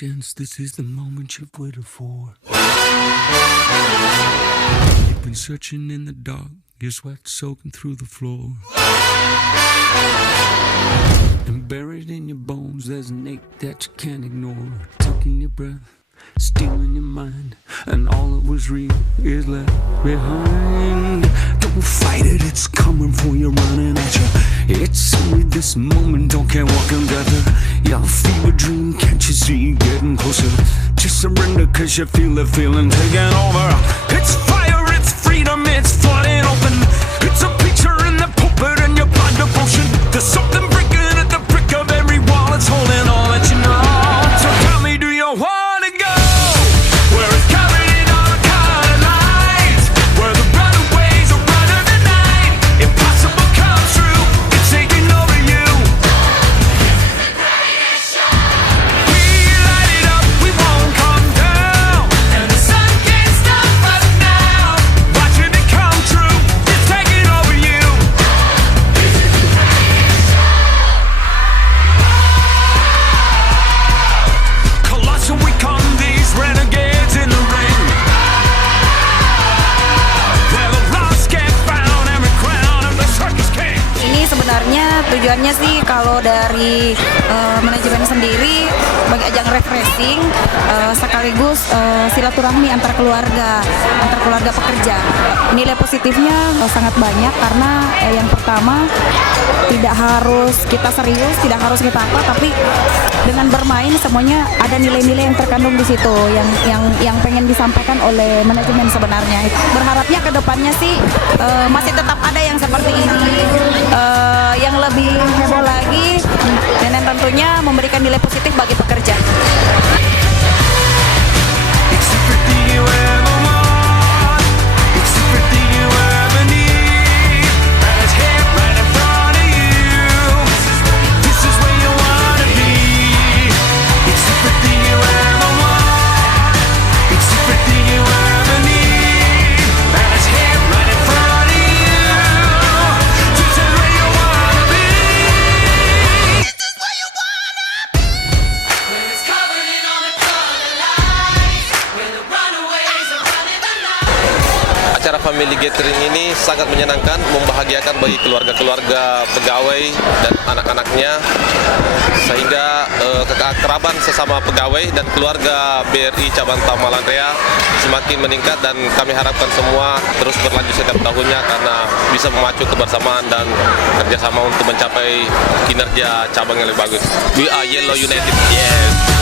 chance, this is the moment you've waited for. You've been searching in the dark, your sweat soaking through the floor. And buried in your bones, there's an ache that you can't ignore. Taking your breath, stealing your mind, and all that was real is left behind. Don't fight it, it's coming for you, running at you. It's only this moment, don't care what can gather. Your fever dream, can't you see, getting closer. Just surrender, cause you feel the feeling taking over. It's fire, it's freedom, it's flooding open. It's a picture in the pulpit and your blind devotion. There's something breaking at the brick of every wall, it's holding all that you know. So tell me, do you wanna go where it's covered in all the color lights, where the runaways are running the night? Impossible comes true, it's taking over you. We light it up, we won't come down, and the sun can't stop us now. Watching it come true, it's taking over you. Colossal we come, these renegades in the ring, where the lost get found, every crown of the circus king. Ini sebenarnya tujuannya sih kalau dari manajemen sendiri bagi ajang refreshing sekaligus silaturahmi antar keluarga pekerja. Nilai positifnya sangat banyak karena yang pertama tidak harus kita serius, tidak harus kita apa, tapi dengan bermain semuanya ada nilai-nilai yang terkandung di situ yang pengen disampaikan oleh manajemen sebenarnya. Berharapnya ke depannya sih masih tetap ada yang seperti ini, yang lebih heboh lagi dan yang tentunya memberikan nilai positif bagi pekerja. It's everything you ever want, it's everything you ever need, and it's here right in front of you. This is where you wanna be. It's everything you ever want, it's everything you ever need, and it's here right in front of you. This is where you wanna be. This is where you wanna be. When it's covered in all the color lights, where the runaways are running the night. Acara family gathering ini sangat menyenangkan, membahagiakan bagi keluarga-keluarga pegawai dan anak-anaknya, sehingga keakraban sesama pegawai dan keluarga BRI Cabang Tamalanrea semakin meningkat, dan kami harapkan semua terus berlanjut setiap tahunnya karena bisa memacu kebersamaan dan kerjasama untuk mencapai kinerja cabang yang lebih bagus. We are Yellow United, yes.